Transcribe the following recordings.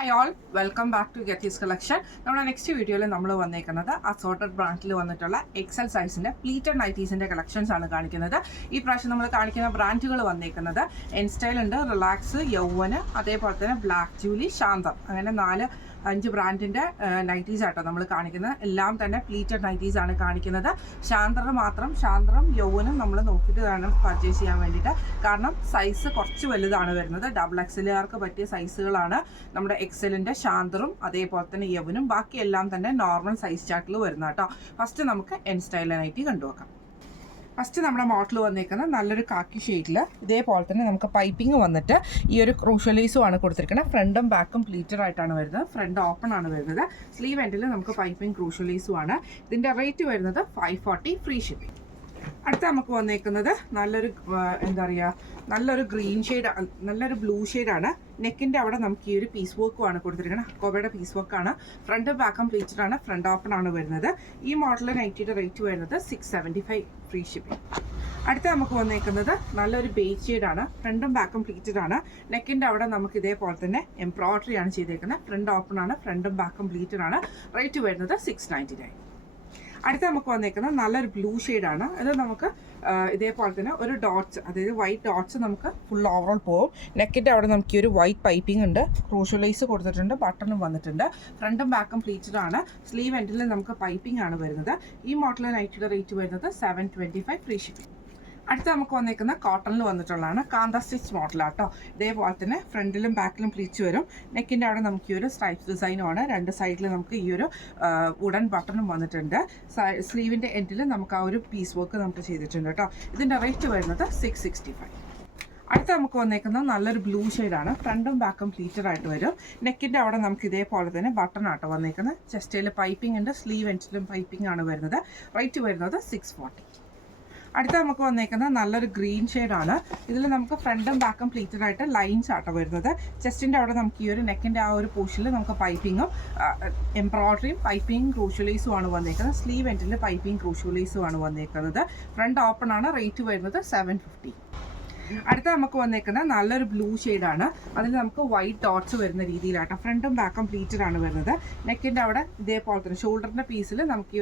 Hi all, welcome back to ഗെറ്റീസ് collection. നമ്മുടെ next വീഡിയോയിൽ നമ്മൾ വന്നേക്കുന്നത് അസോർട്ടഡ് ബ്രാൻഡിൽ വന്നിട്ടുള്ള എക്സൽ സൈസിൻ്റെ പ്ലീറ്റഡ് നൈറ്റീസിൻ്റെ കളക്ഷൻസ് ആണ് കാണിക്കുന്നത്. ഈ പ്രാവശ്യം നമ്മൾ കാണിക്കുന്ന ബ്രാൻഡുകൾ വന്നേക്കുന്നത് എൻ സ്റ്റൈൽ ഉണ്ട്, റിലാക്സ്, യൗവന്, അതേപോലെ തന്നെ ബ്ലാക്ക് ജൂലി, ശാന്തം, അങ്ങനെ 4-5 ബ്രാൻഡിൻ്റെ നൈറ്റീസ് ആട്ടോ നമ്മൾ കാണിക്കുന്നത്. എല്ലാം തന്നെ പ്ലീറ്റഡ് നൈറ്റീസ് ആണ് കാണിക്കുന്നത്. ശാന്തറും യൗവനും നമ്മൾ നോക്കിയിട്ട് വേണം പർച്ചേസ് ചെയ്യാൻ വേണ്ടിയിട്ട്. കാരണം സൈസ് കുറച്ച് വലുതാണ് വരുന്നത്. ഡബിൾ എക്സലുകാർക്ക് പറ്റിയ സൈസുകളാണ് നമ്മുടെ എക്സലിൻ്റെ ശാന്തറും അതേപോലെ തന്നെ യവനും. ബാക്കിയെല്ലാം തന്നെ നോർമൽ സൈസ് ചാർട്ടിൽ വരുന്ന കേട്ടോ. ഫസ്റ്റ് നമുക്ക് എൻ സ്റ്റൈൽ നൈറ്റി കണ്ടുവെക്കാം. ഫസ്റ്റ് നമ്മുടെ മോഡൽ വന്നേക്കുന്നത് നല്ലൊരു കാക്കി ഷെയ്ഡിൽ ഇതേപോലെ തന്നെ നമുക്ക് പൈപ്പിംഗ് വന്നിട്ട് ഈ ഒരു ക്രൂഷ്യലൈസും ആണ് കൊടുത്തിരിക്കുന്നത്. ഫ്രണ്ടും ബാക്കും പ്ലീറ്റഡ് ആയിട്ടാണ് വരുന്നത്. ഫ്രണ്ട് ഓപ്പൺ ആണ് വരുന്നത്. സ്ലീവ് എൻഡിൽ നമുക്ക് പൈപ്പിംഗ് ക്രൂഷ്യലൈസും ആണ്. ഇതിൻ്റെ റേറ്റ് വരുന്നത് 540 ഫ്രീ ഷിപ്പിംഗ്. അടുത്ത നമുക്ക് വന്നേക്കുന്നത് നല്ലൊരു ഗ്രീൻ ഷെയ്ഡ്, നല്ലൊരു ബ്ലൂ ഷെയ്ഡാണ്. നെക്കിൻ്റെ അവിടെ നമുക്ക് ഈ ഒരു പീസ് വർക്കുമാണ് കൊടുത്തിരിക്കുന്നത്. ഹക്കോബയുടെ പീസ് വർക്കാണ്. ഫ്രണ്ട് ബാക്കും പ്ലീറ്റഡ് ആണ്. ഫ്രണ്ട് ഓപ്പൺ ആണ് വരുന്നത്. ഈ മോഡൽ നൈറ്റിയുടെ റേറ്റ് വരുന്നത് 675 ഫ്രീ ഷിപ്പിംഗ്. അടുത്ത നമുക്ക് വന്നേക്കുന്നത് നല്ലൊരു ബേജ് ഷെയ്ഡാണ്. ഫ്രണ്ടും ബാക്കും പ്ലീറ്റഡ് ആണ്. നെക്കിൻ്റെ അവിടെ നമുക്ക് ഇതേപോലെ തന്നെ എംബ്രോയിഡറി ആണ് ചെയ്തേക്കുന്നത്. ഫ്രണ്ട് ഓപ്പൺ ആണ്. ഫ്രണ്ടും ബാക്കും പ്ലീറ്റഡ് ആണ്. റേറ്റ് വരുന്നത് 699. അടുത്ത നമുക്ക് വന്നേക്കുന്നത് നല്ലൊരു ബ്ലൂ ഷെയ്ഡാണ്. ഇത് നമുക്ക് ഇതേപോലെ തന്നെ ഒരു ഡോട്ട്സ്, അതായത് വൈറ്റ് ഡോട്ട്സ് നമുക്ക് ഫുൾ ഓവറോൾ പോകും. നെക്കിൻ്റെ അവിടെ നമുക്ക് ഈ ഒരു വൈറ്റ് പൈപ്പിംഗ് ഉണ്ട്. ക്രൂഷ്യലൈസ് കൊടുത്തിട്ടുണ്ട്. ബട്ടണും വന്നിട്ടുണ്ട്. ഫ്രണ്ടും ബാക്കും പ്ലീറ്റഡ് ആണ്. സ്ലീവ് എൻഡിൽ നമുക്ക് പൈപ്പിംഗ് ആണ് വരുന്നത്. ഈ മോഡൽ നൈറ്റിയുടെ റേറ്റ് വരുന്നത് 725 ഫ്രീ ഷിപ്പിംഗ്. അടുത്ത നമുക്ക് വന്നേക്കുന്ന കോട്ടണിൽ വന്നിട്ടുള്ളതാണ്. കാന്ത സ്റ്റിച്ച് മോഡലാട്ടോ. ഇതേപോലെ തന്നെ ഫ്രണ്ടിലും ബാക്കിലും പ്ലീച്ച് വരും. നെക്കിൻ്റെ അവിടെ നമുക്ക് ഈ ഒരു സ്ട്രൈപ്സ് ഡിസൈനുമാണ്. 2 സൈഡിൽ നമുക്ക് ഈ ഒരു വുഡൻ ബട്ടണും വന്നിട്ടുണ്ട്. സ്ലീവിൻ്റെ എൻഡിൽ നമുക്ക് ആ ഒരു പീസ് വർക്ക് നമുക്ക് ചെയ്തിട്ടുണ്ട് കേട്ടോ. ഇതിൻ്റെ റേറ്റ് വരുന്നത് 665. അടുത്ത നമുക്ക് വന്നേക്കുന്നത് നല്ലൊരു ബ്ലൂ ഷെയ്ഡാണ്. ഫ്രണ്ടും ബാക്കും പ്ലീറ്റഡ് ആയിട്ട് വരും. നെക്കിൻ്റെ അവിടെ നമുക്ക് ഇതേപോലെ തന്നെ ബട്ടൺ ആട്ടോ വന്നേക്കുന്നത്. ചെസ്റ്റിൽ പൈപ്പിംഗ് ഉണ്ട്. സ്ലീവ് എൻഡിലും പൈപ്പിംഗ് ആണ് വരുന്നത്. റേറ്റ് വരുന്നത് 640. അടുത്ത നമുക്ക് വന്നേക്കുന്നത് നല്ലൊരു ഗ്രീൻ ഷെയ്ഡാണ്. ഇതിൽ നമുക്ക് ഫ്രണ്ടും ബാക്കും പ്ലീറ്റഡ് ആയിട്ട് ലൈൻസ് ആട്ടോ വരുന്നത്. ചെസ്റ്റിൻ്റെ അവിടെ നമുക്ക് ഈ ഒരു നെക്കിൻ്റെ ആ ഒരു പോർഷനിൽ നമുക്ക് പൈപ്പിങ്ങും എംബ്രോയിഡറിയും പൈപ്പിംഗ് ക്രൂഷ്യലൈസും ആണ് വന്നേക്കുന്നത്. സ്ലീവ് എൻഡിൽ പൈപ്പിംഗ് ക്രൂഷ്യലൈസും ആണ് വന്നേക്കുന്നത്. ഫ്രണ്ട് ഓപ്പൺ ആണ്. റേറ്റ് വരുന്നത് 750. അടുത്ത നമുക്ക് വന്നേക്കുന്നത് നല്ലൊരു ബ്ലൂ ഷെയ്ഡാണ്. അതിൽ നമുക്ക് വൈറ്റ് ഡോട്ട്സ് വരുന്ന രീതിയിലാട്ടോ. ഫ്രണ്ടും ബാക്കും പ്ലീറ്റഡ് ആണ് വരുന്നത്. നെക്കിൻ്റെ അവിടെ ഇതേപോലെ തന്നെ ഷോൾഡറിൻ്റെ പീസിൽ നമുക്ക് ഈ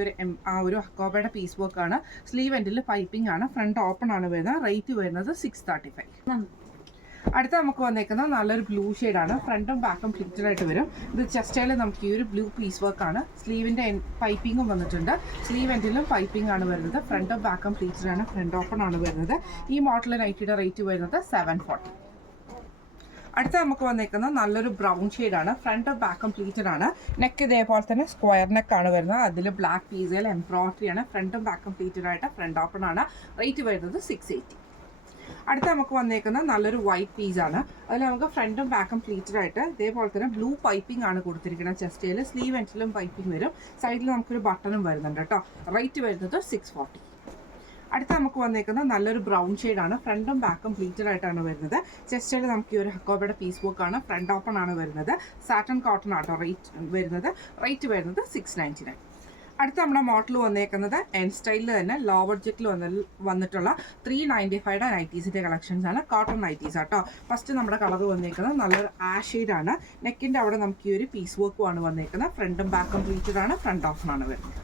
ഒരു ഹക്കോബയുടെ പീസ് വർക്കാണ്. സ്ലീവ് എൻഡിൽ പൈപ്പിംഗ് ആണ്. ഫ്രണ്ട് ഓപ്പൺ ആണ് വരുന്നത്. റേറ്റ് വരുന്നത് 635. അടുത്ത നമുക്ക് വന്നേക്കുന്നത് നല്ലൊരു ബ്ലൂ ഷെയ്ഡാണ്. ഫ്രണ്ടും ബാക്കും പ്ലീറ്റഡ് ആയിട്ട് വരും. ഇത് ചെസ്റ്റിൽ നമുക്ക് ഈ ഒരു ബ്ലൂ പീസ് വർക്കാണ്. സ്ലീവിൻ്റെ പൈപ്പിങ്ങും വന്നിട്ടുണ്ട്. സ്ലീവ് എൻഡിലും പൈപ്പിംഗ് ആണ് വരുന്നത്. ഫ്രണ്ടും ബാക്കും പ്ലീറ്റഡ് ആണ്. ഫ്രണ്ട് ഓപ്പൺ ആണ് വരുന്നത്. ഈ മോഡൽ നൈറ്റിയുടെ റേറ്റ് വരുന്നത് 740. അടുത്ത നമുക്ക് വന്നേക്കുന്നത് നല്ലൊരു ബ്രൗൺ ഷെയ്ഡാണ്. ഫ്രണ്ടും ബാക്കും പ്ലീറ്റഡ് ആണ്. നെക്ക് ഇതേപോലെ തന്നെ സ്ക്വയർ നെക്കാണ് വരുന്നത്. അതിൽ ബ്ലാക്ക് പീസിൽ എംബ്രോയിഡറി ആണ്. ഫ്രണ്ടും ബാക്കും പ്ലീറ്റഡ് ആയിട്ട് ഫ്രണ്ട് ഓപ്പൺ ആണ്. റേറ്റ് വരുന്നത് 680. അടുത്ത നമുക്ക് വന്നേക്കുന്നത് നല്ലൊരു വൈറ്റ് പീസാണ്. അതിൽ നമുക്ക് ഫ്രണ്ടും ബാക്കും പ്ലീറ്റഡ് ആയിട്ട് ഇതേപോലെ തന്നെ ബ്ലൂ പൈപ്പിംഗ് ആണ് കൊടുത്തിരിക്കുന്നത്. ചെസ്റ്റിൽ സ്ലീവ് എൻഡിലും പൈപ്പിംഗ് വരും. സൈഡിൽ നമുക്കൊരു ബട്ടണും വരുന്നുണ്ട് കേട്ടോ. റേറ്റ് വരുന്നത് 640. അടുത്ത നമുക്ക് വന്നേക്കുന്നത് നല്ലൊരു ബ്രൗൺ ഷെയ്ഡാണ്. ഫ്രണ്ടും ബാക്കും പ്ലീറ്റഡ് ആയിട്ടാണ് വരുന്നത്. ചെസ്റ്റിൽ നമുക്ക് ഈ ഒരു ഹക്കോബയുടെ പീസ് വർക്കാണ്. ഫ്രണ്ട് ഓപ്പൺ ആണ് വരുന്നത്. സാറ്റൻ കോട്ടൺ ആട്ടോ റേറ്റ് വരുന്നത്. റേറ്റ് വരുന്നത് 699. അടുത്ത നമ്മുടെ മോഡൽ വന്നേക്കുന്നത് എൻ സ്റ്റൈലിൽ തന്നെ ലോ ബഡ്ജറ്റിൽ വന്നിട്ടുള്ള 395 നൈറ്റീസിൻ്റെ കളക്ഷൻസ് ആണ്. കോട്ടൺ നൈറ്റീസ് ആട്ടോ. ഫസ്റ്റ് നമ്മുടെ കളർ വന്നേക്കുന്നത് നല്ലൊരു ആഷ് ഷെയ്ഡാണ്. നെക്കിൻ്റെ അവിടെ നമുക്ക് ഈ ഒരു പീസ് വർക്കുമാണ് വന്നേക്കുന്നത്. ഫ്രണ്ടും ബാക്കും പ്ലീറ്റഡ് ആണ്. ഫ്രണ്ട് ഓപ്പൺ ആണ് വരുന്നത്.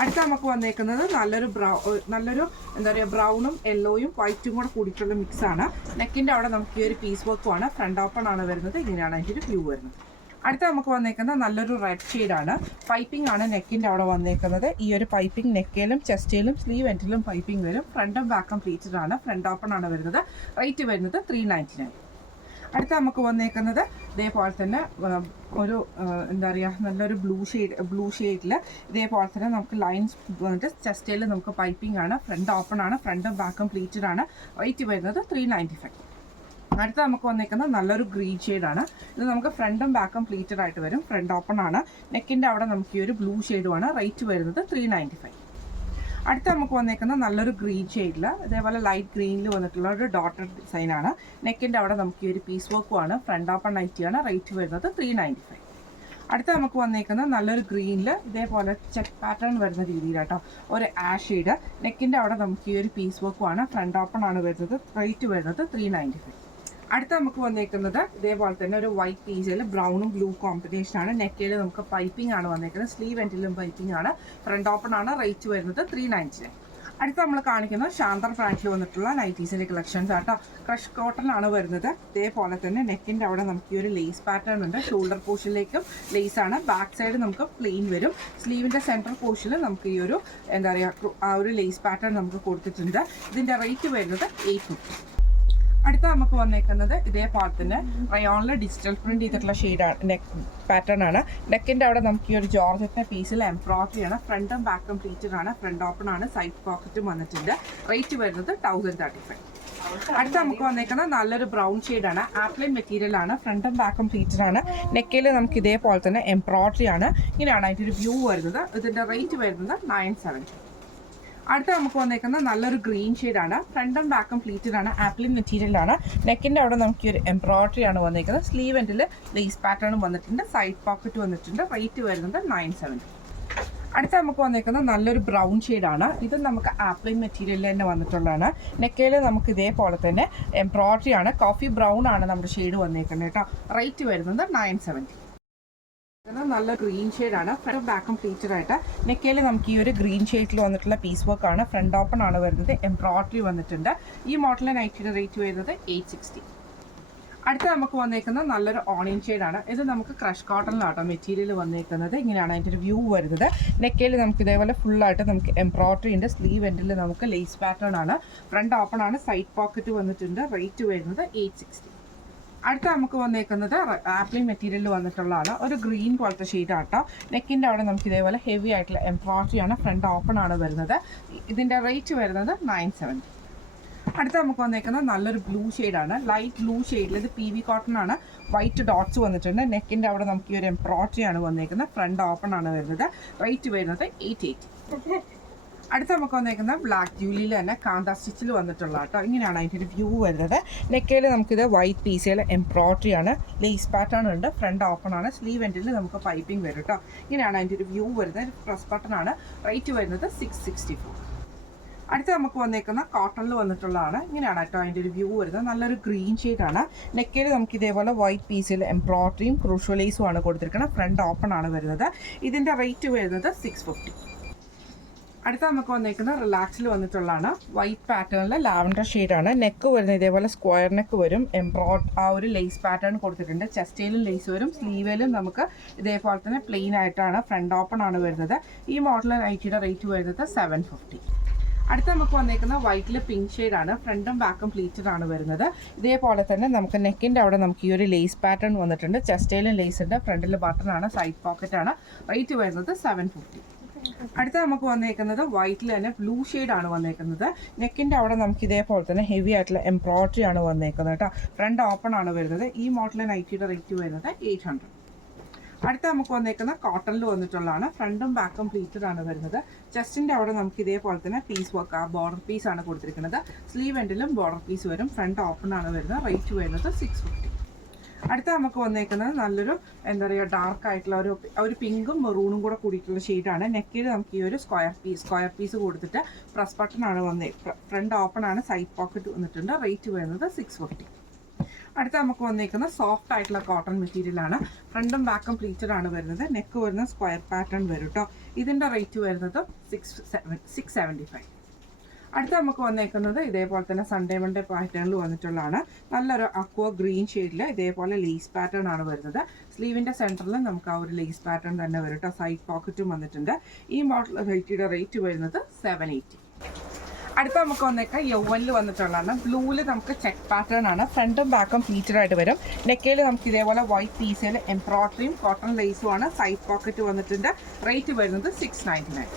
അടുത്ത നമുക്ക് വന്നേക്കുന്നത് നല്ലൊരു ബ്രൗണും യെല്ലോയും വൈറ്റും കൂടെ കൂടിയിട്ടുള്ള മിക്സാണ്. നെക്കിൻ്റെ അവിടെ നമുക്ക് ഈ ഒരു പീസ് വർക്കുമാണ്. ഫ്രണ്ട് ഓപ്പൺ ആണ് വരുന്നത്. ഇങ്ങനെയാണ് അതിൻ്റെ ഒരു വ്യൂ വരുന്നത്. അടുത്ത നമുക്ക് വന്നേക്കുന്നത് നല്ലൊരു റെഡ് ഷെയ്ഡാണ്. പൈപ്പിംഗ് ആണ് നെക്കിൻ്റെ അവിടെ വന്നേക്കുന്നത്. ഈ ഒരു പൈപ്പിംഗ് നെക്കിലും ചെസ്റ്റിലും സ്ലീവ് എൻഡിലും പൈപ്പിംഗ് വരും. ഫ്രണ്ടും ബാക്കും പ്ലീറ്റഡ് ആണ്. ഫ്രണ്ട് ഓപ്പൺ ആണ് വരുന്നത്. റേറ്റ് വരുന്നത് 399. അടുത്ത നമുക്ക് വന്നേക്കുന്നത് ഇതേപോലെ തന്നെ ഒരു നല്ലൊരു ബ്ലൂ ഷെയ്ഡിൽ ഇതേപോലെ തന്നെ നമുക്ക് ലൈൻസ് വന്നിട്ട് ചെസ്റ്റിൽ നമുക്ക് പൈപ്പിംഗ് ആണ്. ഫ്രണ്ട് ഓപ്പൺ ആണ്. ഫ്രണ്ടും ബാക്കും പ്ലീറ്റഡ് ആണ്. റേറ്റ് വരുന്നത് 395. അടുത്ത നമുക്ക് വന്നേക്കുന്നത് നല്ലൊരു ഗ്രീൻ ഷെയ്ഡാണ്. ഇത് നമുക്ക് ഫ്രണ്ടും ബാക്കും പ്ലീറ്റഡ് ആയിട്ട് വരും. ഫ്രണ്ട് ഓപ്പൺ ആണ്. നെക്കിൻ്റെ അവിടെ നമുക്ക് ഈ ഒരു ബ്ലൂ ഷെയ്ഡുമാണ്. റേറ്റ് വരുന്നത് 395. അടുത്ത നമുക്ക് വന്നേക്കുന്നത് നല്ലൊരു ഗ്രീൻ ഷെയ്ഡിൽ ഇതേപോലെ ലൈറ്റ് ഗ്രീനിൽ വന്നിട്ടുള്ള ഒരു ഡോട്ടഡ് ഡിസൈനാണ്. നെക്കിൻ്റെ അവിടെ നമുക്ക് ഈ ഒരു പീസ് വർക്കുമാണ്. ഫ്രണ്ട് ഓപ്പൺ നൈറ്റിയാണ്. റേറ്റ് വരുന്നത് 395. അടുത്ത നമുക്ക് വന്നേക്കുന്നത് നല്ലൊരു ഗ്രീനിൽ ഇതേപോലെ ചെക്ക് പാറ്റേൺ വരുന്ന രീതിയിലാട്ടോ. ഒരു ആഷ് ഷെയ്ഡ്. നെക്കിൻ്റെ അവിടെ നമുക്ക് ഈ ഒരു പീസ് വർക്കുമാണ്. ഫ്രണ്ട് ഓപ്പൺ ആണ് വരുന്നത്. റേറ്റ് വരുന്നത് 395. അടുത്ത നമുക്ക് വന്നേക്കുന്നത് ഇതേപോലെ തന്നെ ഒരു വൈറ്റ് പീസിൽ ബ്രൗണും ബ്ലൂ കോമ്പിനേഷൻ ആണ്. നെക്കയിൽ നമുക്ക് പൈപ്പിംഗ് ആണ് വന്നേക്കുന്നത്. സ്ലീവ് എൻഡിലും പൈപ്പിംഗ് ആണ്. ഫ്രണ്ട് ഓപ്പൺ ആണ്. റേറ്റ് വരുന്നത് 399. അടുത്ത നമ്മൾ കാണിക്കുന്നത് ശാന്തർ ബ്രാൻഡിൽ വന്നിട്ടുള്ള നൈറ്റീസിന്റെ കളക്ഷൻസ് ആട്ടോ. ക്രഷ് കോട്ടൺ ആണ് വരുന്നത്. ഇതേപോലെ തന്നെ നെക്കിന്റെ അവിടെ നമുക്ക് ഈ ഒരു ലേസ് പാറ്റേൺ ഉണ്ട്. ഷോൾഡർ പോർഷനിലേക്കും ലേസ് ആണ്. ബാക്ക് സൈഡ് നമുക്ക് പ്ലെയിൻ വരും. സ്ലീവിന്റെ സെൻട്രൽ പോർഷനിൽ നമുക്ക് ഈ ഒരു എന്താ പറയുക ആ ഒരു ലേസ് പാറ്റേൺ നമുക്ക് കൊടുത്തിട്ടുണ്ട്. ഇതിന്റെ റേറ്റ് വരുന്നത് 850. അടുത്ത നമുക്ക് വന്നേക്കുന്നത് ഇതേപോലെ തന്നെ റയോണിൽ ഡിജിറ്റൽ പ്രിന്റ് ചെയ്തിട്ടുള്ള ഷെയ്ഡാണ് നെക്ക് പാറ്റേൺ ആണ്. നെക്കിന്റെ അവിടെ നമുക്ക് ഈ ഒരു ജോർജറ്റിന്റെ പീസിൽ എംബ്രോയിഡറി ആണ്. ഫ്രണ്ടും ബാക്കും പ്ലീറ്റഡ് ആണ്. ഫ്രണ്ട് ഓപ്പൺ ആണ്. സൈഡ് പോക്കറ്റും വന്നിട്ടുണ്ട്. റേറ്റ് വരുന്നത് 1035. അടുത്ത നമുക്ക് വന്നേക്കുന്നത് നല്ലൊരു ബ്രൗൺ ഷെയ്ഡാണ്. ആപ്ലിൻ മെറ്റീരിയൽ ആണ്. ഫ്രണ്ടും ബാക്കും പ്ലീറ്റഡ് ആണ്. നെക്കിൽ നമുക്ക് ഇതേപോലെ തന്നെ എംബ്രോയിഡറി ആണ്. ഇങ്ങനെയാണ് അതിൻ്റെ ഒരു വ്യൂ വരുന്നത്. ഇതിന്റെ റേറ്റ് വരുന്നത് 970. അടുത്ത നമുക്ക് വന്നേക്കുന്നത് നല്ലൊരു ഗ്രീൻ ഷെയ്ഡാണ്. ഫ്രണ്ടും ബാക്കും പ്ലീറ്റഡ് ആണ്. ആപ്ലിൻ മെറ്റീരിയൽ ആണ്. നെക്കിന്റെ അവിടെ നമുക്ക് ഈ ഒരു എംബ്രോയിഡറി ആണ് വന്നേക്കുന്നത്. സ്ലീവ് എൻഡിൽ ലേസ് പാറ്റേണും വന്നിട്ടുണ്ട്. സൈഡ് പോക്കറ്റ് വന്നിട്ടുണ്ട്. റേറ്റ് വരുന്നത് 970. അടുത്ത നമുക്ക് വന്നേക്കുന്നത് നല്ലൊരു ബ്രൗൺ ഷെയ്ഡാണ്. ഇത് നമുക്ക് ആപ്ലിൻ മെറ്റീരിയലിൽ തന്നെ വന്നിട്ടുള്ളതാണ്. നെക്കയിൽ നമുക്ക് ഇതേപോലെ തന്നെ എംബ്രോയിഡറി ആണ്. കോഫി ബ്രൗൺ ആണ് നമ്മുടെ ഷെയ്ഡ് വന്നേക്കുന്നത് കേട്ടോ. റേറ്റ് വരുന്നത് 970. നല്ല ഗ്രീൻ ഷെയ്ഡാണ്. ഫ്രണ്ട് ബാക്കും പ്ലീറ്റഡ് ആയിട്ട് നെക്കയിൽ നമുക്ക് ഈ ഒരു ഗ്രീൻ ഷെയ്ഡിൽ വന്നിട്ടുള്ള പീസ് വർക്ക് ആണ്. ഫ്രണ്ട് ഓപ്പൺ ആണ് വരുന്നത്. എംബ്രോയിഡറി വന്നിട്ടുണ്ട്. ഈ മോഡലിലെ നൈറ്റിയുടെ റേറ്റ് വരുന്നത് 860. അടുത്ത നമുക്ക് വന്നേക്കുന്നത് നല്ലൊരു ഓണിയൻ ഷെയ്ഡാണ്. ഇത് നമുക്ക് ക്രഷ് കോട്ടണിലാട്ടോ മെറ്റീരിയൽ വന്നേക്കുന്നത്. ഇങ്ങനെയാണ് അതിൻ്റെ ഒരു വ്യൂ വരുന്നത്. നെക്കയിൽ നമുക്ക് ഇതേപോലെ ഫുള്ളായിട്ട് നമുക്ക് എംബ്രോയിഡറി ഉണ്ട്. സ്ലീവ് എൻഡിൽ നമുക്ക് ലേസ് പാറ്റേൺ ആണ്. ഫ്രണ്ട് ഓപ്പൺ ആണ്. സൈഡ് പോക്കറ്റ് വന്നിട്ടുണ്ട്. റേറ്റ് വരുന്നത് 860. അടുത്ത നമുക്ക് വന്നേക്കുന്നത് ആപ്ലിൻ മെറ്റീരിയലിൽ വന്നിട്ടുള്ളതാണ്. ഒരു ഗ്രീൻ പോലത്തെ ഷെയ്ഡാട്ടോ. നെക്കിൻ്റെ അവിടെ നമുക്ക് ഇതേപോലെ ഹെവി ആയിട്ടുള്ള എംബ്രോയിഡറി ആണ്. ഫ്രണ്ട് ഓപ്പൺ ആണ് വരുന്നത്. ഇതിൻ്റെ റേറ്റ് വരുന്നത് 970. അടുത്ത നമുക്ക് വന്നേക്കുന്നത് നല്ലൊരു ബ്ലൂ ഷെയ്ഡാണ്. ലൈറ്റ് ബ്ലൂ ഷെയ്ഡിൽ ഇത് PV കോട്ടൺ ആണ്. വൈറ്റ് ഡോട്ട്സ് വന്നിട്ടുണ്ട്. നെക്കിൻ്റെ അവിടെ നമുക്ക് ഈ ഒരു എംബ്രോയിഡറി ആണ് വന്നേക്കുന്നത്. ഫ്രണ്ട് ഓപ്പൺ ആണ് വരുന്നത്. റേറ്റ് വരുന്നത് 880. അടുത്ത നമുക്ക് വന്നേക്കുന്നത് ബ്ലാക്ക് ജൂലിയിൽ തന്നെ കാന്ത സ്റ്റിച്ചിൽ വന്നിട്ടുള്ള കേട്ടോ. ഇങ്ങനെയാണ് അതിൻ്റെ ഒരു വ്യൂ വരുന്നത്. നെക്കയിൽ നമുക്കിത് വൈറ്റ് പീസിൽ എംബ്രോയിഡറി ആണ്. ലേസ് പാറ്റേൺ ഉണ്ട്. ഫ്രണ്ട് ഓപ്പൺ ആണ്. സ്ലീവ് എൻഡിൽ നമുക്ക് പൈപ്പിംഗ് വരും കേട്ടോ. ഇങ്ങനെയാണ് അതിൻ്റെ ഒരു വ്യൂ വരുന്നത്. പ്രസ് ബട്ടൺ ആണ്. റേറ്റ് വരുന്നത് 664. അടുത്ത നമുക്ക് വന്നേക്കുന്ന കോട്ടണിൽ വന്നിട്ടുള്ളതാണ്. ഇങ്ങനെയാണ് കേട്ടോ അതിൻ്റെ ഒരു വ്യൂ വരുന്നത്. നല്ലൊരു ഗ്രീൻ ഷെയ്ഡാണ്. നെക്കയിൽ നമുക്ക് ഇതേപോലെ വൈറ്റ് പീസിൽ എംബ്രോയിഡറിയും ക്രൂഷ്യൽ ലേസും ആണ് കൊടുത്തിരിക്കുന്നത്. ഫ്രണ്ട് ഓപ്പൺ ആണ് വരുന്നത്. ഇതിൻ്റെ റേറ്റ് വരുന്നത് 650. അടുത്ത നമുക്ക് വന്നേക്കുന്നത് റിലാക്സിൽ വന്നിട്ടുള്ളതാണ്. വൈറ്റ് പാറ്റേണിൽ ലാവൻഡർ ഷെയ്ഡാണ്. നെക്ക് വരുന്നത് ഇതേപോലെ സ്ക്വയർ നെക്ക് വരും. ആ ഒരു ലേസ് പാറ്റേൺ കൊടുത്തിട്ടുണ്ട്. ചെസ്റ്റയിലും ലേസ് വരും. സ്ലീവിലും നമുക്ക് ഇതേപോലെ തന്നെ പ്ലെയിൻ ആയിട്ടാണ്. ഫ്രണ്ട് ഓപ്പൺ ആണ് വരുന്നത്. ഈ മോഡൽ നൈറ്റിയുടെ റേറ്റ് വരുന്നത് 750. അടുത്ത നമുക്ക് വന്നേക്കുന്ന വൈറ്റിൽ പിങ്ക് ഷെയ്ഡാണ്. ഫ്രണ്ടും ബാക്കും പ്ലീറ്റഡ് ആണ് വരുന്നത്. ഇതേപോലെ തന്നെ നമുക്ക് നെക്കിൻ്റെ അവിടെ നമുക്ക് ഈ ഒരു ലേസ് പാറ്റേൺ വന്നിട്ടുണ്ട്. ചെസ്റ്റയിലും ലേസ് ഉണ്ട്. ഫ്രണ്ടിൽ ബട്ടൺ ആണ്. സൈഡ് പോക്കറ്റ് ആണ്. റേറ്റ് വരുന്നത് 750. അടുത്ത നമുക്ക് വന്നേക്കുന്നത് വൈറ്റിൽ തന്നെ ബ്ലൂ ഷെയ്ഡാണ് വന്നേക്കുന്നത്. നെക്കിൻ്റെ അവിടെ നമുക്ക് ഇതേപോലെ തന്നെ ഹെവി ആയിട്ടുള്ള എംബ്രോയിഡറി ആണ് വന്നേക്കുന്നത് കേട്ടോ. ഫ്രണ്ട് ഓപ്പൺ ആണ് വരുന്നത്. ഈ മോഡലിലെ നൈറ്റിയുടെ റേറ്റ് വരുന്നത് 800. അടുത്ത നമുക്ക് വന്നേക്കുന്ന കോട്ടണിൽ വന്നിട്ടുള്ളതാണ്. ഫ്രണ്ടും ബാക്കും പ്ലീറ്റഡ് ആണ് വരുന്നത്. ചെസ്റ്റിൻ്റെ അവിടെ നമുക്ക് ഇതേപോലെ തന്നെ പീസ് വർക്ക് ബോർഡർ പീസ് ആണ് കൊടുത്തിരിക്കുന്നത്. സ്ലീവ് എൻഡിലും ബോർഡർ പീസ് വരും. ഫ്രണ്ട് ഓപ്പൺ ആണ് വരുന്നത്. റേറ്റ് വരുന്നത് 650. അടുത്ത നമുക്ക് വന്നേക്കുന്നത് നല്ലൊരു എന്താ പറയുക ഡാർക്ക് ആയിട്ടുള്ള ഒരു പിങ്കും മെറൂണും കൂടെ കൂടിയിട്ടുള്ള ഷെയ്ഡാണ്. നെക്കിൽ നമുക്ക് ഈ ഒരു സ്ക്വയർ പീസ് കൊടുത്തിട്ട് പ്രസ് ബട്ടൺ ആണ് ഫ്രണ്ട് ഓപ്പൺ ആണ്. സൈഡ് പോക്കറ്റ് വന്നിട്ടുണ്ട്. റേറ്റ് വരുന്നത് 650. അടുത്ത നമുക്ക് വന്നേക്കുന്നത് സോഫ്റ്റ് ആയിട്ടുള്ള കോട്ടൺ മെറ്റീരിയൽ ആണ്. ഫ്രണ്ടും ബാക്കും പ്ലീറ്റഡ് ആണ് വരുന്നത്. നെക്ക് വരുന്ന സ്ക്വയർ പാറ്റേൺ വരും കേട്ടോ. ഇതിൻ്റെ റേറ്റ് വരുന്നത് 675. അടുത്ത നമുക്ക് വന്നേക്കുന്നത് ഇതേപോലെ തന്നെ സൺഡേ മൺഡേ പാറ്റേണിൽ വന്നിട്ടുള്ളതാണ്. നല്ലൊരു അക്വ ഗ്രീൻ ഷെയ്ഡിൽ ഇതേപോലെ ലേസ് പാറ്റേൺ ആണ് വരുന്നത്. സ്ലീവിൻ്റെ സെൻറ്ററിൽ നമുക്ക് ആ ഒരു ലേസ് പാറ്റേൺ തന്നെ വരും കേട്ടോ. സൈഡ് പോക്കറ്റും വന്നിട്ടുണ്ട്. ഈ മോഡൽ റേറ്റിയുടെ റേറ്റ് വരുന്നത് 780. അടുത്ത നമുക്ക് വന്നേക്കാം യൗവനിൽ വന്നിട്ടുള്ളതാണ്. ബ്ലൂവിൽ നമുക്ക് ചെക്ക് പാറ്റേൺ ആണ്. ഫ്രണ്ടും ബാക്കും പ്ലീറ്റഡ് ആയിട്ട് വരും. നെക്കയിൽ നമുക്ക് ഇതേപോലെ വൈറ്റ് പീസിൽ എംബ്രോയിഡറിയും കോട്ടൺ ലേസും ആണ്. സൈഡ് പോക്കറ്റ് വന്നിട്ടുണ്ട്. റേറ്റ് വരുന്നത് 699.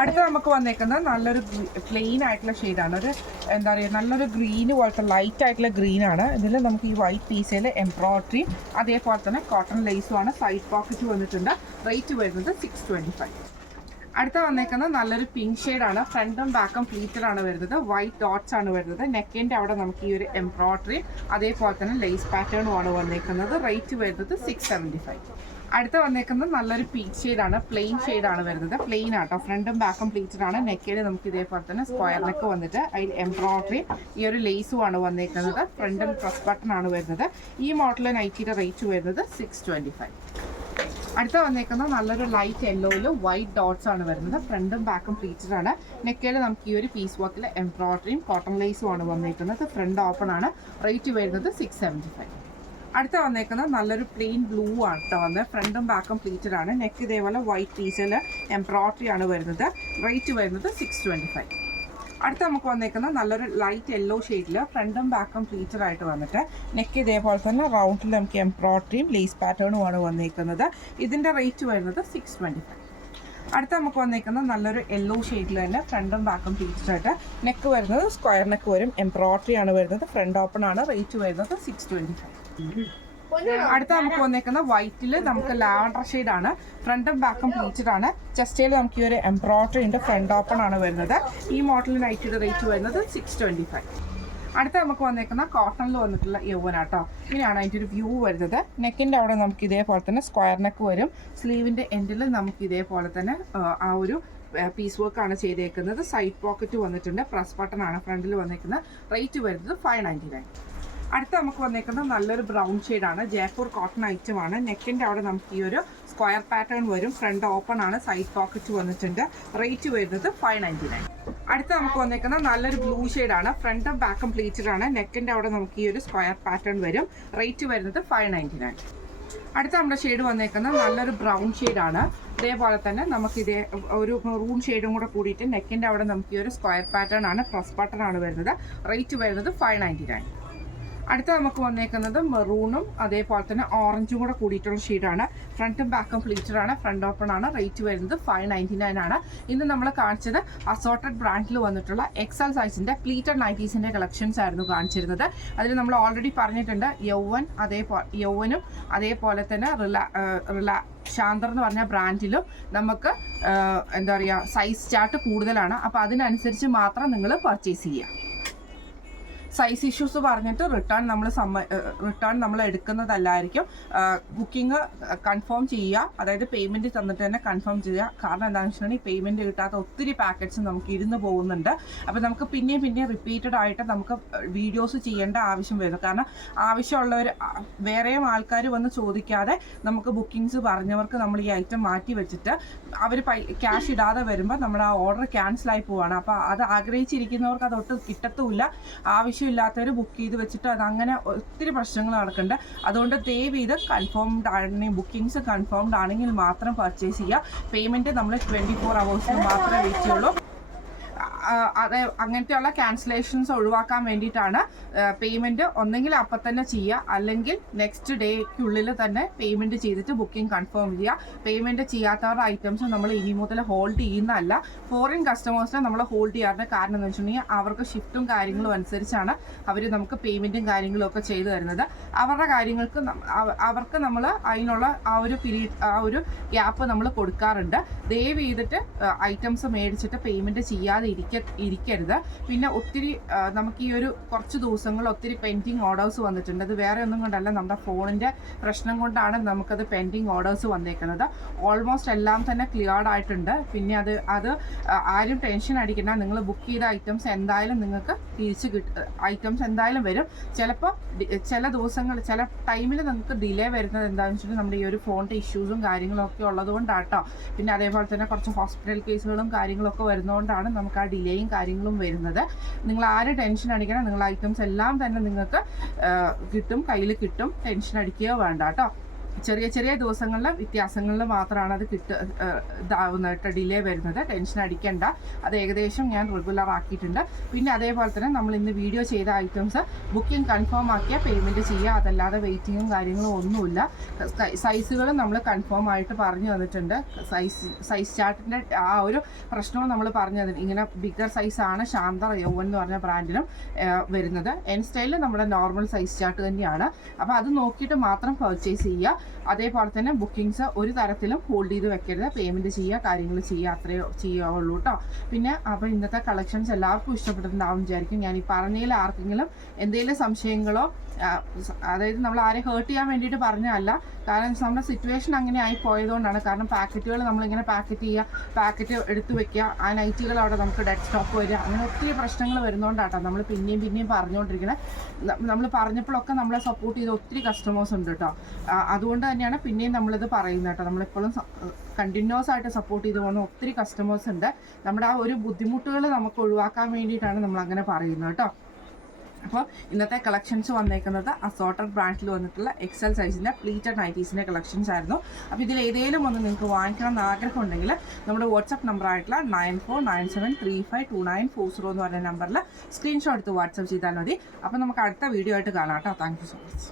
അടുത്ത നമുക്ക് വന്നേക്കുന്നത് നല്ലൊരു പ്ലെയിൻ ആയിട്ടുള്ള ഷെയ്ഡാണ്. ഒരു എന്താ പറയുക നല്ലൊരു ഗ്രീന് പോലത്തെ ലൈറ്റ് ആയിട്ടുള്ള ഗ്രീനാണ്. ഇതിൽ നമുക്ക് ഈ വൈറ്റ് പീസിൽ എംബ്രോയിഡറിയും അതേപോലെ തന്നെ കോട്ടൺ ലേസും ആണ്. സൈഡ് പോക്കറ്റ് വന്നിട്ടുണ്ട്. റേറ്റ് വരുന്നത് 625. അടുത്ത വന്നേക്കുന്നത് നല്ലൊരു പിങ്ക് ഷെയ്ഡാണ്. ഫ്രണ്ടും ബാക്കും പ്ലീറ്റഡ് ആണ് വരുന്നത്. വൈറ്റ് ഡോട്ട്സ് ആണ് വരുന്നത്. നെക്കിൻ്റെ അവിടെ നമുക്ക് ഈ ഒരു എംബ്രോയിഡറി അതേപോലെ തന്നെ ലേസ് പാറ്റേണും ആണ് വന്നേക്കുന്നത്. റേറ്റ് വരുന്നത് 675. അടുത്ത വന്നേക്കുന്നത് നല്ലൊരു പീച്ച് ഷെയ്ഡാണ്, പ്ലെയിൻ ഷെയ്ഡാണ് വരുന്നത്. പ്ലെയിൻ ആട്ടോ, ഫ്രണ്ടും ബാക്കും പ്ലീറ്റഡ് ആണ്. നെക്കിൽ നമുക്ക് ഇതേപോലെ തന്നെ സ്ക്വയർ നെക്ക് വന്നിട്ട് അതിൽ എംബ്രോയിഡറി ഈ ഒരു ലേസും ആണ് വന്നേക്കുന്നത്. ഫ്രണ്ടിൽ പ്രസ് ബട്ടൺ ആണ് വരുന്നത്. ഈ മോഡൽ നൈറ്റിയുടെ റേറ്റ് വരുന്നത് 625. അടുത്ത വന്നേക്കുന്നത് നല്ലൊരു ലൈറ്റ് യെല്ലോയിൽ വൈറ്റ് ഡോട്ട്സ് ആണ് വരുന്നത്. ഫ്രണ്ടും ബാക്കും പ്ലീറ്റഡ് ആണ്. നെക്കിൽ നമുക്ക് ഈ ഒരു പീസ് വർക്കിൽ എംബ്രോയിഡറിയും കോട്ടൺ ലേസും ആണ് വന്നേക്കുന്നത്. ഫ്രണ്ട് ഓപ്പൺ ആണ്. റേറ്റ് വരുന്നത് 675. അടുത്ത വന്നേക്കുന്നത് നല്ലൊരു പ്ലെയിൻ ബ്ലൂ ആണ് കേട്ടോ വന്നത്. ഫ്രണ്ടും ബാക്കും പ്ലീറ്റഡ് ആണ്. നെക്ക് ഇതേപോലെ വൈറ്റ് പീസിൽ എംബ്രോയിഡറി ആണ് വരുന്നത്. റേറ്റ് വരുന്നത് 625. അടുത്ത നമുക്ക് വന്നേക്കുന്നത് നല്ലൊരു ലൈറ്റ് യെല്ലോ ഷെയ്ഡിൽ ഫ്രണ്ടും ബാക്കും പ്ലീറ്റഡ് ആയിട്ട് വന്നിട്ട് നെക്ക് ഇതേപോലെ തന്നെ റൗണ്ടിൽ നമുക്ക് എംബ്രോയിഡറിയും ലേസ് പാറ്റേണും ആണ് വന്നേക്കുന്നത്. ഇതിൻ്റെ റേറ്റ് വരുന്നത് 625. അടുത്ത നമുക്ക് വന്നേക്കുന്നത് നല്ലൊരു യെല്ലോ ഷെയ്ഡിൽ തന്നെ ഫ്രണ്ടും ബാക്കും പ്ലീറ്റഡ് ആയിട്ട് നെക്ക് വരുന്നത് സ്ക്വയർ നെക്ക് വരും. എംബ്രോയിഡറി ആണ് വരുന്നത്. ഫ്രണ്ട് ഓപ്പൺ ആണ്. റേറ്റ് വരുന്നത് 625. അടുത്ത നമുക്ക് വന്നേക്കുന്ന വൈറ്റിൽ നമുക്ക് ലാവൻഡർ ഷെയ്ഡ് ആണ്. ഫ്രണ്ടും ബാക്കും പ്ലീറ്റഡ് ആണ്. ചെസ്റ്റയിൽ നമുക്ക് ഈ ഒരു എംബ്രോയിഡറി ഉണ്ട്. ഫ്രണ്ട് ഓപ്പൺ ആണ് വരുന്നത്. ഈ മോഡൽ നൈറ്റിയുടെ റേറ്റ് വരുന്നത് 625. അടുത്ത നമുക്ക് വന്നേക്കുന്ന കോട്ടണിൽ വന്നിട്ടുള്ള യൗവനാട്ടോ. ഇങ്ങനെയാണ് അതിൻ്റെ ഒരു വ്യൂ വരുന്നത്. നെക്കിൻ്റെ അവിടെ നമുക്ക് ഇതേപോലെ തന്നെ സ്ക്വയർ നെക്ക് വരും. സ്ലീവിൻ്റെ എൻഡിൽ നമുക്ക് ഇതേപോലെ തന്നെ ആ ഒരു പീസ് വർക്കാണ് ചെയ്തേക്കുന്നത്. സൈഡ് പോക്കറ്റ് വന്നിട്ടുണ്ട്. പ്രസ് ബട്ടൺ ആണ് ഫ്രണ്ടിൽ വന്നേക്കുന്നത്. റേറ്റ് വരുന്നത് 599. അടുത്ത നമുക്ക് വന്നേക്കുന്നത് നല്ലൊരു ബ്രൗൺ ഷെയ്ഡാണ്. ജയ്പൂർ കോട്ടൺ ഐറ്റം ആണ്. നെക്കിൻ്റെ അവിടെ നമുക്ക് ഈ ഒരു സ്ക്വയർ പാറ്റേൺ വരും. ഫ്രണ്ട് ഓപ്പൺ ആണ്. സൈഡ് പോക്കറ്റ് വന്നിട്ടുണ്ട്. റേറ്റ് വരുന്നത് 599. അടുത്ത നമുക്ക് വന്നേക്കുന്നത് നല്ലൊരു ബ്ലൂ ഷെയ്ഡാണ്. ഫ്രണ്ടും ബാക്കും പ്ലീറ്റഡ് ആണ്. നെക്കിൻ്റെ അവിടെ നമുക്ക് ഈ ഒരു സ്ക്വയർ പാറ്റേൺ വരും. റേറ്റ് വരുന്നത് 599. അടുത്ത നമ്മുടെ ഷെയ്ഡ് വന്നേക്കുന്നത് നല്ലൊരു ബ്രൗൺ ഷെയ്ഡാണ്. ഇതേപോലെ തന്നെ നമുക്ക് ഇതേ ഒരു മെറൂൺ ഷെയ്ഡും കൂടെ കൂടിയിട്ട് നെക്കിൻ്റെ അവിടെ നമുക്ക് ഈ ഒരു സ്ക്വയർ പാറ്റേൺ ആണ്. പ്രസ് ബട്ടൺ ആണ് വരുന്നത്. റേറ്റ് വരുന്നത് 599. അടുത്ത നമുക്ക് വന്നേക്കുന്നത് മെറൂണും അതേപോലെ തന്നെ ഓറഞ്ചും കൂടെ കൂടിയിട്ടുള്ള ഷെയ്ഡാണ്. ഫ്രണ്ടും ബാക്കും പ്ലീറ്റഡ് ആണ്. ഫ്രണ്ട് ഓപ്പൺ ആണ്. റേറ്റ് വരുന്നത് 599 ആണ്. ഇന്ന് നമ്മൾ കാണിച്ചത് അസോർട്ടഡ് ബ്രാൻഡിൽ വന്നിട്ടുള്ള എക്സൽ സൈസിൻ്റെ പ്ലീറ്റഡ് നൈറ്റീസിൻ്റെ കളക്ഷൻസ് ആയിരുന്നു കാണിച്ചിരുന്നത്. അതിൽ നമ്മൾ ഓൾറെഡി പറഞ്ഞിട്ടുണ്ട് യൗവനും അതേപോലെ തന്നെ ശാന്തർ എന്ന് പറഞ്ഞ ബ്രാൻഡിലും നമുക്ക് എന്താ പറയുക സൈസ് ചാർട്ട് കൂടുതലാണ്. അപ്പോൾ അതിനനുസരിച്ച് മാത്രം നിങ്ങൾ പർച്ചേസ് ചെയ്യുക. സൈസ് ഇഷ്യൂസ് പറഞ്ഞിട്ട് റിട്ടേൺ നമ്മൾ എടുക്കുന്നതല്ലായിരിക്കും. ബുക്കിംഗ് കൺഫേം ചെയ്യുക. അതായത് പേയ്മെൻറ്റ് തന്നിട്ട് തന്നെ കൺഫേം ചെയ്യുക. കാരണം എന്താണെന്ന് വെച്ചിട്ടുണ്ടെങ്കിൽ പേയ്മെൻറ്റ് കിട്ടാത്ത ഒത്തിരി പാക്കറ്റ്സ് നമുക്ക് ഇരുന്ന് പോകുന്നുണ്ട്. അപ്പോൾ നമുക്ക് പിന്നെയും റിപ്പീറ്റഡ് ആയിട്ട് നമുക്ക് വീഡിയോസ് ചെയ്യേണ്ട ആവശ്യം വരുന്നു. കാരണം ആവശ്യമുള്ളവർ വേറെയും ആൾക്കാർ വന്ന് ചോദിക്കാതെ നമുക്ക് ബുക്കിങ്സ് പറഞ്ഞവർക്ക് നമ്മൾ ഈ ഐറ്റം മാറ്റി വെച്ചിട്ട് അവർ ക്യാഷ് ഇടാതെ വരുമ്പോൾ നമ്മുടെ ആ ഓർഡർ ക്യാൻസലായി പോവാണ്. അപ്പോൾ അത് ആഗ്രഹിച്ചിരിക്കുന്നവർക്ക് അതൊട്ട് കിട്ടത്തുമില്ല. ആവശ്യമില്ലാത്തവർ ബുക്ക് ചെയ്ത് വെച്ചിട്ട് അതങ്ങനെ ഒത്തിരി പ്രശ്നങ്ങൾ നടക്കുന്നുണ്ട്. അതുകൊണ്ട് ദയവ് ചെയ്ത് കൺഫേംഡ് ആണെങ്കിൽ ബുക്കിങ്സ് കൺഫേംഡ് ആണെങ്കിൽ മാത്രം പർച്ചേസ് ചെയ്യുക. പേയ്മെൻറ്റ് നമ്മൾ 24 hours മാത്രമേ വെയിറ്റ് ചെയ്യുള്ളൂ. അത് അങ്ങനത്തെയുള്ള ക്യാൻസലേഷൻസ് ഒഴിവാക്കാൻ വേണ്ടിയിട്ടാണ് പേയ്മെൻറ്റ് ഒന്നെങ്കിൽ അപ്പം തന്നെ ചെയ്യുക, അല്ലെങ്കിൽ നെക്സ്റ്റ് ഡേക്കുള്ളിൽ തന്നെ പേയ്മെൻറ്റ് ചെയ്തിട്ട് ബുക്കിംഗ് കൺഫേം ചെയ്യുക. പേയ്മെൻറ്റ് ചെയ്യാത്തവരുടെ ഐറ്റംസ് നമ്മൾ ഇനി മുതൽ ഹോൾഡ് ചെയ്യുന്നതല്ല. ഫോറിൻ കസ്റ്റമേഴ്സിനെ നമ്മൾ ഹോൾഡ് ചെയ്യാറുണ്ട്. കാരണം എന്ന് വെച്ചിട്ടുണ്ടെങ്കിൽ അവർക്ക് ഷിഫ്റ്റും കാര്യങ്ങളും അനുസരിച്ചാണ് അവർ നമുക്ക് പേയ്മെൻറ്റും കാര്യങ്ങളും ഒക്കെ ചെയ്തു തരുന്നത്. അവരുടെ കാര്യങ്ങൾക്ക് അവർക്ക് നമ്മൾ അതിനുള്ള ആ ഒരു ഗ്യാപ്പ് നമ്മൾ കൊടുക്കാറുണ്ട്. ദയവ് ചെയ്തിട്ട് ഐറ്റംസ് മേടിച്ചിട്ട് പേയ്മെൻറ്റ് ചെയ്യാതെ ഇരിക്കരുത്. പിന്നെ ഒത്തിരി നമുക്ക് ഈ ഒരു കുറച്ച് ദിവസങ്ങൾ ഒത്തിരി പെൻഡിങ് ഓർഡേഴ്സ് വന്നിട്ടുണ്ട്. അത് വേറെ ഒന്നും കൊണ്ടല്ല, നമ്മുടെ ഫോണിൻ്റെ പ്രശ്നം കൊണ്ടാണ് നമുക്കത് പെൻഡിങ് ഓർഡേഴ്സ് വന്നേക്കുന്നത്. ഓൾമോസ്റ്റ് എല്ലാം തന്നെ ക്ലിയർഡ് ആയിട്ടുണ്ട്. പിന്നെ അത് ആരും ടെൻഷൻ അടിക്കണ്ട. നിങ്ങൾ ബുക്ക് ചെയ്ത ഐറ്റംസ് എന്തായാലും നിങ്ങൾക്ക് ഐറ്റംസ് എന്തായാലും വരും. ചിലപ്പോൾ ചില ദിവസങ്ങൾ ചില ടൈമിൽ നിങ്ങൾക്ക് ഡിലേ വരുന്നത് എന്താണെന്ന് വെച്ചിട്ടുണ്ടെങ്കിൽ നമ്മുടെ ഈ ഒരു ഫോണിൻ്റെ ഇഷ്യൂസും കാര്യങ്ങളും ഒക്കെ ഉള്ളതുകൊണ്ടാട്ടോ. പിന്നെ അതേപോലെ തന്നെ കുറച്ച് ഹോസ്പിറ്റൽ കേസുകളും കാര്യങ്ങളൊക്കെ വരുന്നതുകൊണ്ടാണ് നമുക്ക് ആ ഡിലേയും കാര്യങ്ങളും വരുന്നത്. നിങ്ങൾ ആരും ടെൻഷൻ അടിക്കണം. നിങ്ങൾ ഐറ്റംസ് എല്ലാം തന്നെ നിങ്ങൾക്ക് കയ്യിൽ കിട്ടും. ടെൻഷൻ അടിക്കുകയോ വേണ്ട കേട്ടോ. ചെറിയ ദിവസങ്ങളിൽ വ്യത്യാസങ്ങളിൽ മാത്രമാണ് അത് ഇതാവുന്നതായിട്ട് ഡിലേ വരുന്നത്. ടെൻഷൻ അടിക്കേണ്ട. അത് ഏകദേശം ഞാൻ റെഗുലർ ആക്കിയിട്ടുണ്ട്. പിന്നെ അതേപോലെ തന്നെ നമ്മൾ ഇന്ന് വീഡിയോ ചെയ്ത ഐറ്റംസ് ബുക്കിംഗ് കൺഫേം ആക്കിയാൽ പേയ്മെൻറ്റ് ചെയ്യുക. അതല്ലാതെ വെയിറ്റിങ്ങും കാര്യങ്ങളും ഒന്നുമില്ല. സൈസുകളും നമ്മൾ കൺഫേം ആയിട്ട് പറഞ്ഞു തന്നിട്ടുണ്ട്. സൈസ് ചാർട്ടിൻ്റെ ആ ഒരു പ്രശ്നവും നമ്മൾ പറഞ്ഞു തന്നിട്ടുണ്ട്. ഇങ്ങനെ ബിഗർ സൈസാണ് ശാന്തർ യൗവൻ എന്ന് പറഞ്ഞ ബ്രാൻഡിലും വരുന്നത്. എൻ സ്റ്റൈലിൽ നമ്മുടെ നോർമൽ സൈസ് ചാർട്ട് തന്നെയാണ്. അപ്പോൾ അത് നോക്കിയിട്ട് മാത്രം പർച്ചേസ് ചെയ്യുക. അതേപോലെ തന്നെ ബുക്കിങ്സ് ഒരു തരത്തിലും ഹോൾഡ് ചെയ്ത് വെക്കരുത്. പേയ്മെൻറ്റ് ചെയ്യുക, കാര്യങ്ങൾ ചെയ്യുക, അത്രയോ ചെയ്യാവുള്ളൂ കേട്ടോ. പിന്നെ അപ്പോൾ ഇന്നത്തെ കളക്ഷൻസ് എല്ലാവർക്കും ഇഷ്ടപ്പെടുന്നുണ്ടാവും വിചാരിക്കും. ഞാൻ ഈ പറഞ്ഞതിൽ ആർക്കെങ്കിലും എന്തെങ്കിലും സംശയങ്ങളോ അതായത് നമ്മൾ ആരെ ഹേർട്ട് ചെയ്യാൻ വേണ്ടിയിട്ട് പറഞ്ഞതല്ല, കാരണം നമ്മുടെ സിറ്റുവേഷൻ അങ്ങനെ ആയി പോയതുകൊണ്ടാണ്. കാരണം പാക്കറ്റുകൾ നമ്മളിങ്ങനെ പാക്കറ്റ് ചെയ്യുക, പാക്കറ്റ് എടുത്ത് വെക്കുക, ആ നൈറ്റികൾ അവിടെ നമുക്ക് ഡെഡ് സ്റ്റോക്ക് വരിക, അങ്ങനെ ഒത്തിരി പ്രശ്നങ്ങൾ വരുന്നതുകൊണ്ടാട്ടോ നമ്മൾ പിന്നെയും പറഞ്ഞുകൊണ്ടിരിക്കുന്നത്. നമ്മൾ പറഞ്ഞപ്പോഴൊക്കെ നമ്മളെ സപ്പോർട്ട് ചെയ്ത ഒത്തിരി കസ്റ്റമേഴ്സ് ഉണ്ട് കേട്ടോ. അതുകൊണ്ട് തന്നെയാണ് പിന്നെയും നമ്മളിത് പറയുന്നത് കേട്ടോ. നമ്മളിപ്പോഴും കണ്ടിന്യൂസ് ആയിട്ട് സപ്പോർട്ട് ചെയ്ത് പോകുന്ന ഒത്തിരി കസ്റ്റമേഴ്സ് ഉണ്ട്. നമ്മുടെ ആ ഒരു ബുദ്ധിമുട്ടുകൾ നമുക്ക് ഒഴിവാക്കാൻ വേണ്ടിയിട്ടാണ് നമ്മൾ അങ്ങനെ പറയുന്നത് കേട്ടോ. അപ്പോൾ ഇന്നത്തെ കളക്ഷൻസ് വന്നേക്കുന്നത് അസോർട്ടഡ് ബ്രാൻഡിൽ വന്നിട്ടുള്ള എക്സൽ സൈസിൻ്റെ പ്ലീറ്റഡ് നൈറ്റീസിൻ്റെ കളക്ഷൻസ് ആയിരുന്നു. അപ്പോൾ ഇതിൽ ഏതെങ്കിലും ഒന്ന് നിങ്ങൾക്ക് വാങ്ങിക്കണം എന്ന് ആഗ്രഹം ഉണ്ടെങ്കിൽ നമ്മുടെ വാട്സപ്പ് നമ്പറായിട്ടുള്ള 9497352940 എന്ന് പറയുന്ന നമ്പറിൽ സ്ക്രീൻഷോട്ട് എടുത്ത് വാട്സപ്പ് ചെയ്താൽ മതി. അപ്പോൾ നമുക്ക് അടുത്ത വീഡിയോ ആയിട്ട് കാണാം കേട്ടോ. Thank you so much.